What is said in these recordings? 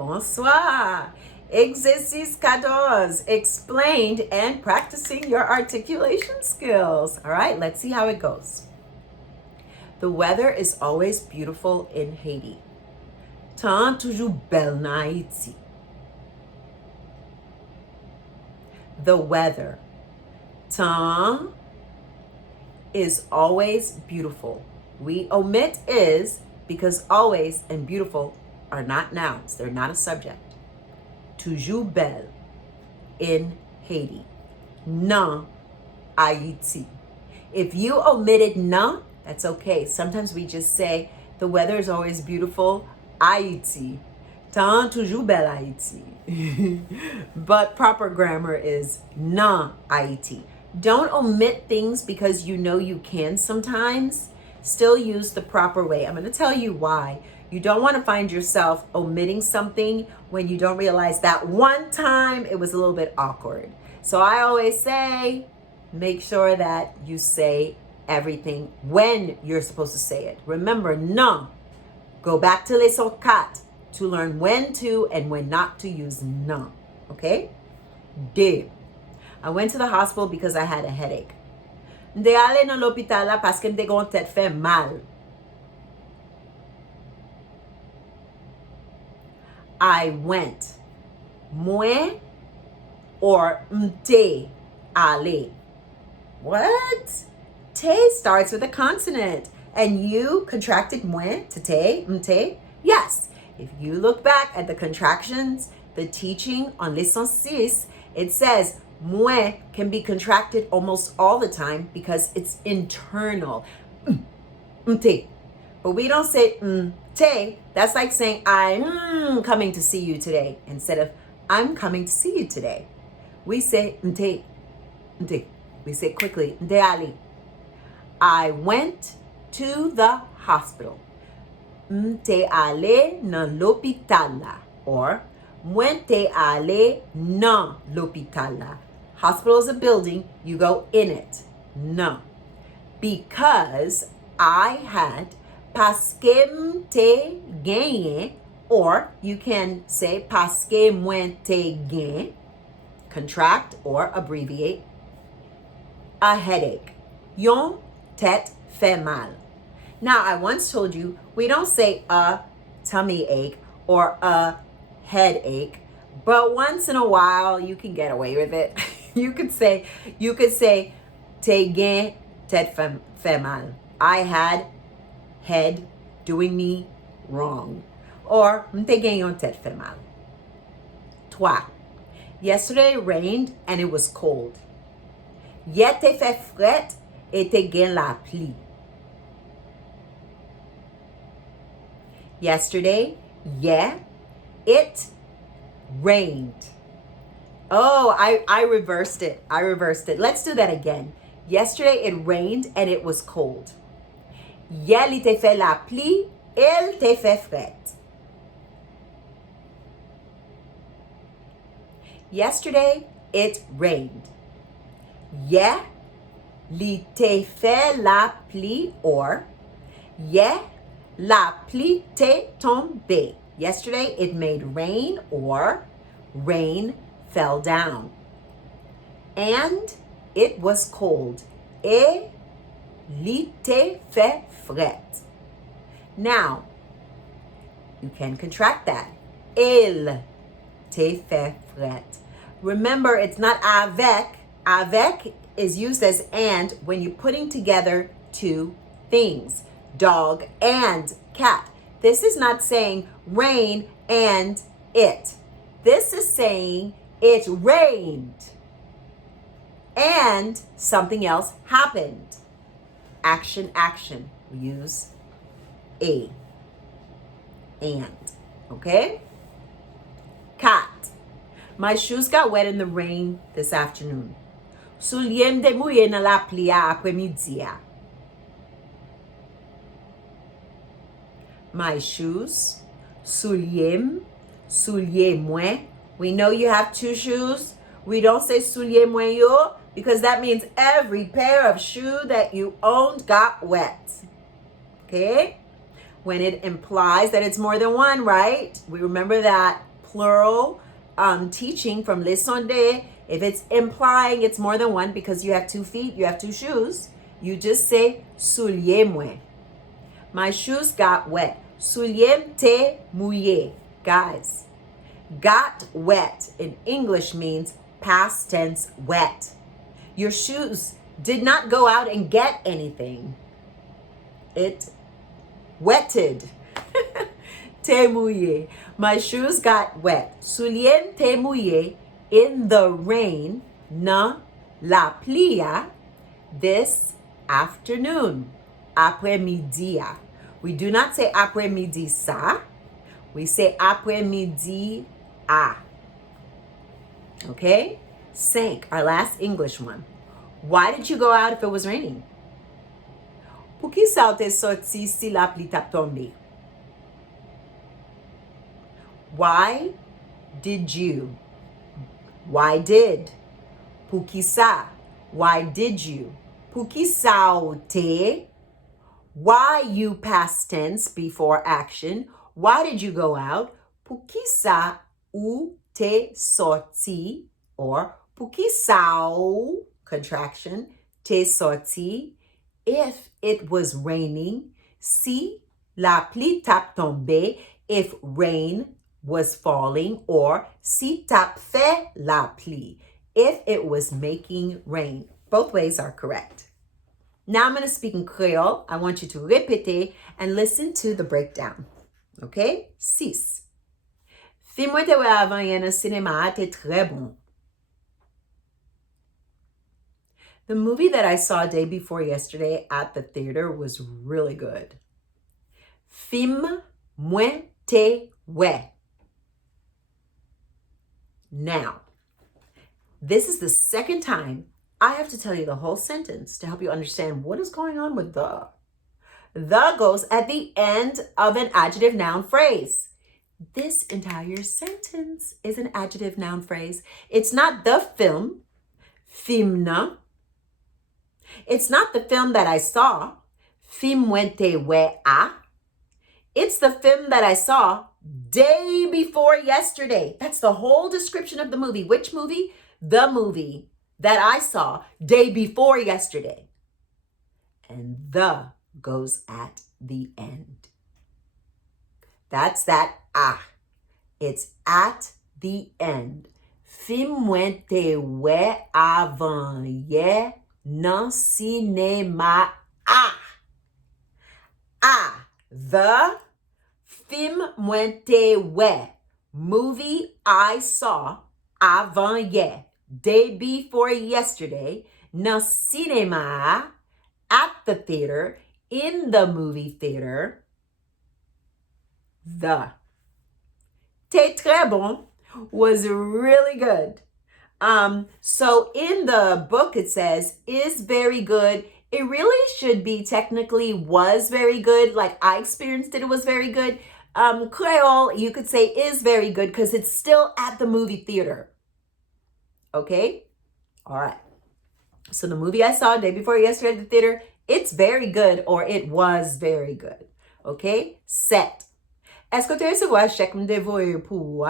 Bonsoir. Exercice 14, explained and practicing your articulation skills. All right, let's see how it goes. The weather is always beautiful in Haiti. Temps toujours belle na Haiti. The weather. Temps is always beautiful. We omit is because always and beautiful are not nouns. They're not a subject. Toujours belle in Haiti. Non Haiti. If you omitted non, that's okay. Sometimes we just say the weather is always beautiful. Haiti. Temps toujours belle Haiti. But proper grammar is non Haiti. Don't omit things because you know you can sometimes. Still use the proper way. I'm going to tell you why. You don't want to find yourself omitting something when you don't realize that one time it was a little bit awkward. So I always say, make sure that you say everything when you're supposed to say it. Remember, non. Go back to leçon 4 to learn when to and when not to use non. Okay? Deux. I went to the hospital because I had a headache. M'te ale nan l'hôpital la parce que m'te gon tête fait mal. I went. Mwen or m'te ale. What? Te starts with a consonant. And you contracted mwen to te, m'te? Yes. If you look back at the contractions, the teaching on leçon 6, it says mwen can be contracted almost all the time because it's internal. M'te. But we don't say te. That's like saying I'm coming to see you today instead of I'm coming to see you today. We say m'te. M'te. We say quickly m'te ali. I went to the hospital. M'te ale nan l'hôpital la. Or mwen te ale nan l'hôpital la. Hospital is a building, you go in it. No. Because I had paske m'te genye, or you can say paske mwen te gen, contract or abbreviate, a headache. Yon tête fait mal. Now, I once told you, we don't say a tummy ache or a headache, but once in a while you can get away with it. You could say, te gen tête fait mal. I had head doing me wrong. Or, m'te gen yon tête fait mal. Trois. Yesterday it rained and it was cold. Hier te fait fret et te gen la pluie. Yesterday, yeah, it rained. Oh, I reversed it. Let's do that again. Yesterday it rained and it was cold. Hier, il te fait la pluie, il te fait fret. Yesterday it rained. Yeah, il te fait la pluie, or yeah, la pluie t'est tombée. Yesterday it made rain, or rain fell down. And it was cold. Et il te fait fret. Now, you can contract that. Il te fait fret. Remember, it's not avec. Avec is used as and when you're putting together two things. Dog and cat. This is not saying rain and it. This is saying it rained and something else happened. Action, action. We use a and. Okay? Cat. My shoes got wet in the rain this afternoon. Souliers de mouillé dans la pluie après-midi. My shoes, souliers moi. We know you have two shoes. We don't say souliers moi yo because that means every pair of shoe that you owned got wet. Okay? When it implies that it's more than one, right? We remember that plural teaching from les sonde, if it's implying it's more than one because you have 2 feet, you have 2 shoes, you just say soulier mwen. My shoes got wet. Soulier te mouillé. Guys, got wet in English means past tense wet. Your shoes did not go out and get anything. It wetted. Te mouillé. My shoes got wet. Soulier te mouillé in the rain, na la plia, this afternoon. Après-midi. We do not say après-midi ça. We say après-midi a. Okay? 5, our last English one. Why did you go out if it was raining? Pour qui ça t'est sorti si la pluie t'a tombé? Why did you? Why did? Pour qui ça? Why did you? Pour qui ça te? Why you past tense before action? Why did you go out? Pour qui ça ou te sorti? Or pour qui ça, contraction, te sorti? If it was raining. Si la pluie t'a tombé, if rain was falling. Or si t'a fait la pluie, if it was making rain. Both ways are correct. Now I'm going to speak in Creole. I want you to répéter and listen to the breakdown. Okay? 6. Film mwen te wè avan yen nan sinema te très bon. The movie that I saw day before yesterday at the theater was really good. Film mwen te wè. Now, this is the second time I have to tell you the whole sentence to help you understand what is going on with the. The goes at the end of an adjective noun phrase. This entire sentence is an adjective noun phrase. It's not the film, filmna. It's not the film that I saw, film mwen te wè a. It's the film that I saw day before yesterday. That's the whole description of the movie. Which movie? The movie that I saw day before yesterday. And the goes at the end. That's that ah. It's at the end. Film mwen te wè avan ye nan sinema a. Ah. The film mwen te wè. Movie I saw avan ye. Day before yesterday, nan cinema, at the theater, in the movie theater. The. T'es très bon was really good. So in the book it says, is very good. It really should be technically was very good. Like I experienced it was very good. Creole, you could say is very good because it's still at the movie theater. Okay? All right. So the movie I saw day before yesterday at the theater, it's very good or it was very good. Okay? 7. Est-ce que tu recevoir chèque me dévorer pour?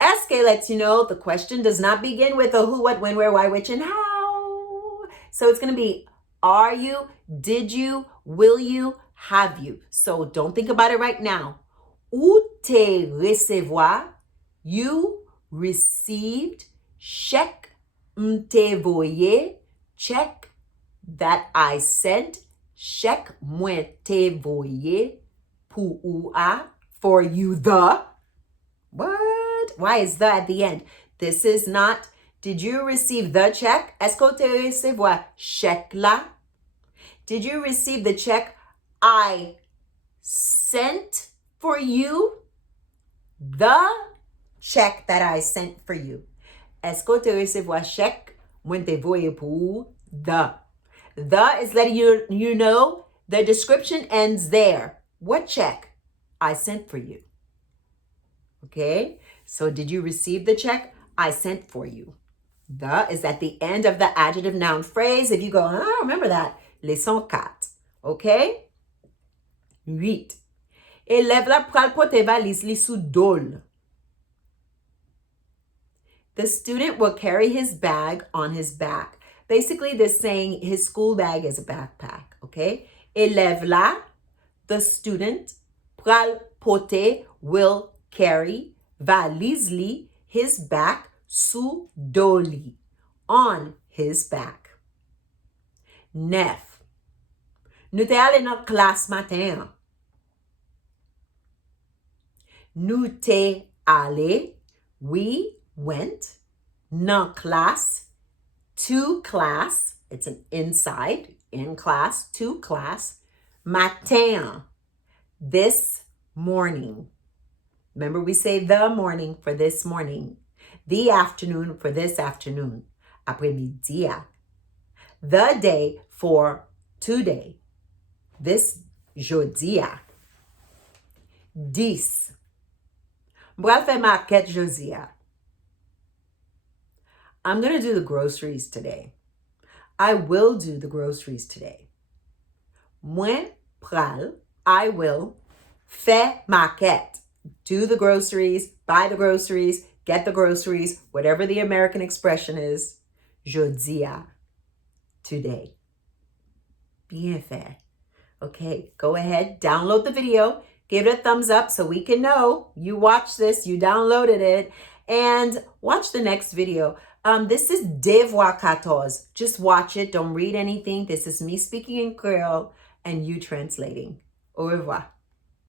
Est-ce que lets you know the question does not begin with a who, what, when, where, why, which, and how. So it's going to be are you, did you, will you, have you. So don't think about it right now. Ou te recevoir? You received, chèque m'te voyé, check that I sent, chèque mwen te voyé, pour ou a, for you the. What? Why is the at the end? This is not, did you receive the check? Est-ce que te recevoir chèque là? Did you receive the check I sent for you? The check that I sent for you. Est-ce que tu recevoir chèque mwen te voye pour the? The is letting you know the description ends there. What check? I sent for you. Okay? So did you receive the check? I sent for you. The is at the end of the adjective noun phrase. If you go, I don't remember that. Leçon 4. Okay? 8. Élève la pral pote valise li sou dol. The student will carry his bag on his back. Basically, this saying his school bag is a backpack, okay? Élève la, the student, pral pote, will carry, valise li, his back, sou doli, on his back. Nef. Nou te ale nan klas matin. Nou te ale, we went, nan class, to class, it's an inside, in class, to class, matin, this morning. Remember we say the morning for this morning, the afternoon for this afternoon, après-midi. The day for today, this jodi. 10. M'bral fè maket jodi. I'm going to do the groceries today. I will do the groceries today. Mwen pral, I will, fè maket. Do the groceries, buy the groceries, get the groceries, whatever the American expression is. Jodia, today. Bien fait. Okay, go ahead, download the video, give it a thumbs up so we can know you watched this, you downloaded it, and watch the next video. This is Devoir 14. Just watch it, don't read anything. This is me speaking in Creole and you translating. Au revoir.